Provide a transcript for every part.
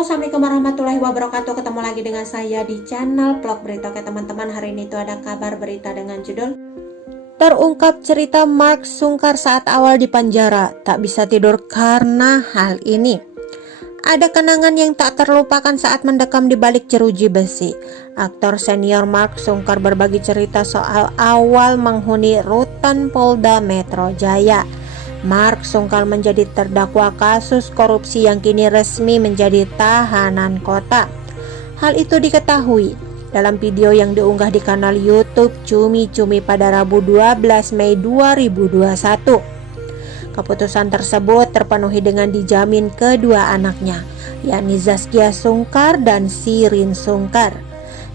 Halo, assalamualaikum warahmatullahi wabarakatuh. Ketemu lagi dengan saya di channel vlog berita. Oke teman-teman, hari ini tuh ada kabar berita dengan judul terungkap cerita Mark Sungkar saat awal di penjara, tak bisa tidur karena hal ini. Ada kenangan yang tak terlupakan saat mendekam di balik jeruji besi. Aktor senior Mark Sungkar berbagi cerita soal awal menghuni rutan Polda Metro Jaya. Mark Sungkar menjadi terdakwa kasus korupsi yang kini resmi menjadi tahanan kota. Hal itu diketahui dalam video yang diunggah di kanal YouTube Cumi Cumi pada Rabu 12 Mei 2021. Keputusan tersebut terpenuhi dengan dijamin kedua anaknya, yakni Zaskia Sungkar dan Sirin Sungkar.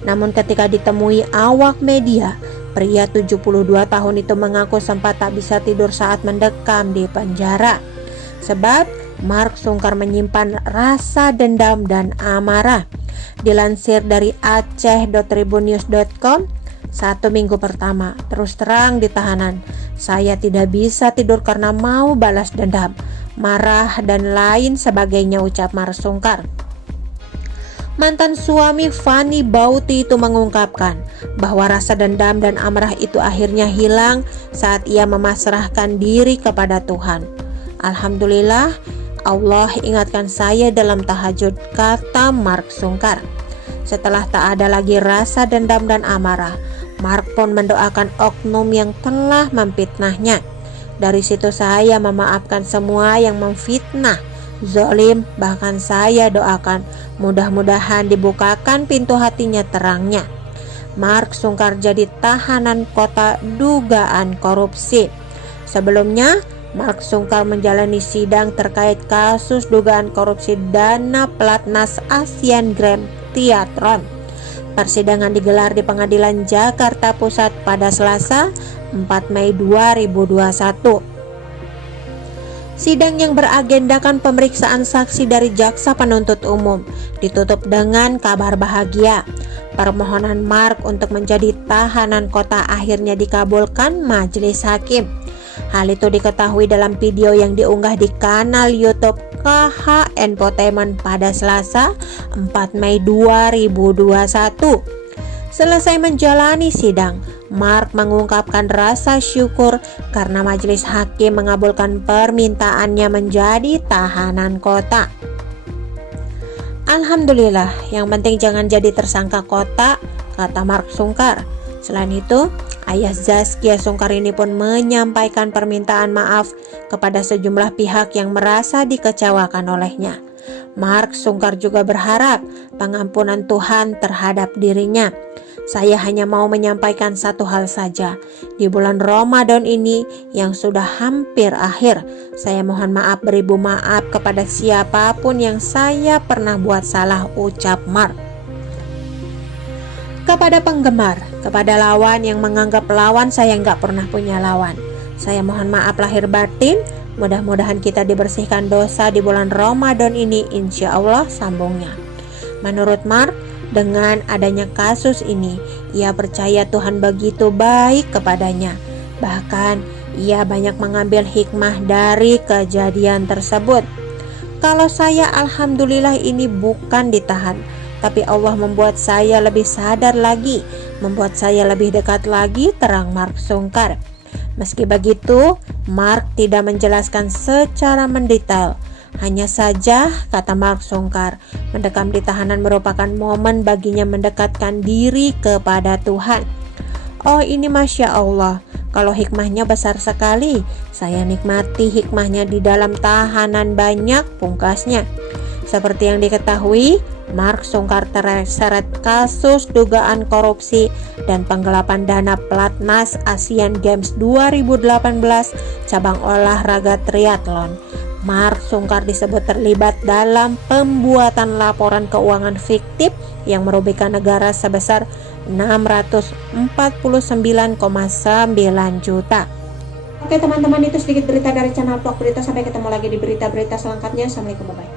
Namun ketika ditemui awak media, pria 72 tahun itu mengaku sempat tak bisa tidur saat mendekam di penjara. Sebab Mark Sungkar menyimpan rasa dendam dan amarah. Dilansir dari aceh.tribunnews.com, 1 minggu pertama terus terang di tahanan, saya tidak bisa tidur karena mau balas dendam, marah dan lain sebagainya, ucap Mark Sungkar. Mantan suami Fani Bauti itu mengungkapkan bahwa rasa dendam dan amarah itu akhirnya hilang saat ia memasrahkan diri kepada Tuhan. Alhamdulillah, Allah ingatkan saya dalam tahajud, kata Mark Sungkar. Setelah tak ada lagi rasa dendam dan amarah, Mark pun mendoakan oknum yang telah memfitnahnya. Dari situ saya memaafkan semua yang memfitnah, zalim, bahkan saya doakan mudah-mudahan dibukakan pintu hatinya terangnya. Mark Sungkar jadi tahanan kota dugaan korupsi. Sebelumnya, Mark Sungkar menjalani sidang terkait kasus dugaan korupsi dana pelatnas Asian Games Triathlon. Persidangan digelar di Pengadilan Jakarta Pusat pada Selasa 4 Mei 2021. Sidang yang beragendakan pemeriksaan saksi dari jaksa penuntut umum ditutup dengan kabar bahagia. Permohonan Mark untuk menjadi tahanan kota akhirnya dikabulkan majelis hakim. Hal itu diketahui dalam video yang diunggah di kanal YouTube KH Entertainment pada Selasa 4 Mei 2021. Selesai menjalani sidang, Mark mengungkapkan rasa syukur karena majelis hakim mengabulkan permintaannya menjadi tahanan kota. Alhamdulillah, yang penting jangan jadi tersangka kota, kata Mark Sungkar. Selain itu, ayah Zaskia Sungkar ini pun menyampaikan permintaan maaf kepada sejumlah pihak yang merasa dikecewakan olehnya. Mark Sungkar juga berharap pengampunan Tuhan terhadap dirinya. Saya hanya mau menyampaikan satu hal saja. Di bulan Ramadan ini yang sudah hampir akhir, saya mohon maaf beribu maaf kepada siapapun yang saya pernah buat salah, ucap Mark. Kepada penggemar, kepada lawan yang menganggap lawan saya nggak pernah punya lawan, saya mohon maaf lahir batin. Mudah-mudahan kita dibersihkan dosa di bulan Ramadan ini, insya Allah, sambungnya. Menurut Mark, dengan adanya kasus ini, ia percaya Tuhan begitu baik kepadanya. Bahkan, ia banyak mengambil hikmah dari kejadian tersebut. Kalau saya, alhamdulillah ini bukan ditahan, tapi Allah membuat saya lebih sadar lagi, membuat saya lebih dekat lagi, terang Mark Sungkar. Meski begitu, Mark tidak menjelaskan secara mendetail. Hanya saja, kata Mark Sungkar, mendekam di tahanan merupakan momen baginya mendekatkan diri kepada Tuhan. Oh, ini Masya Allah, kalau hikmahnya besar sekali. Saya nikmati hikmahnya di dalam tahanan banyak, pungkasnya. Seperti yang diketahui, Mark Sungkar terseret kasus dugaan korupsi dan penggelapan dana pelatnas Asian Games 2018 cabang olahraga triathlon. Mark Sungkar disebut terlibat dalam pembuatan laporan keuangan fiktif yang merugikan negara sebesar 649,9 juta. Oke teman-teman, itu sedikit berita dari channel vlog berita. Sampai ketemu lagi di berita-berita selengkapnya. Assalamualaikum, bye.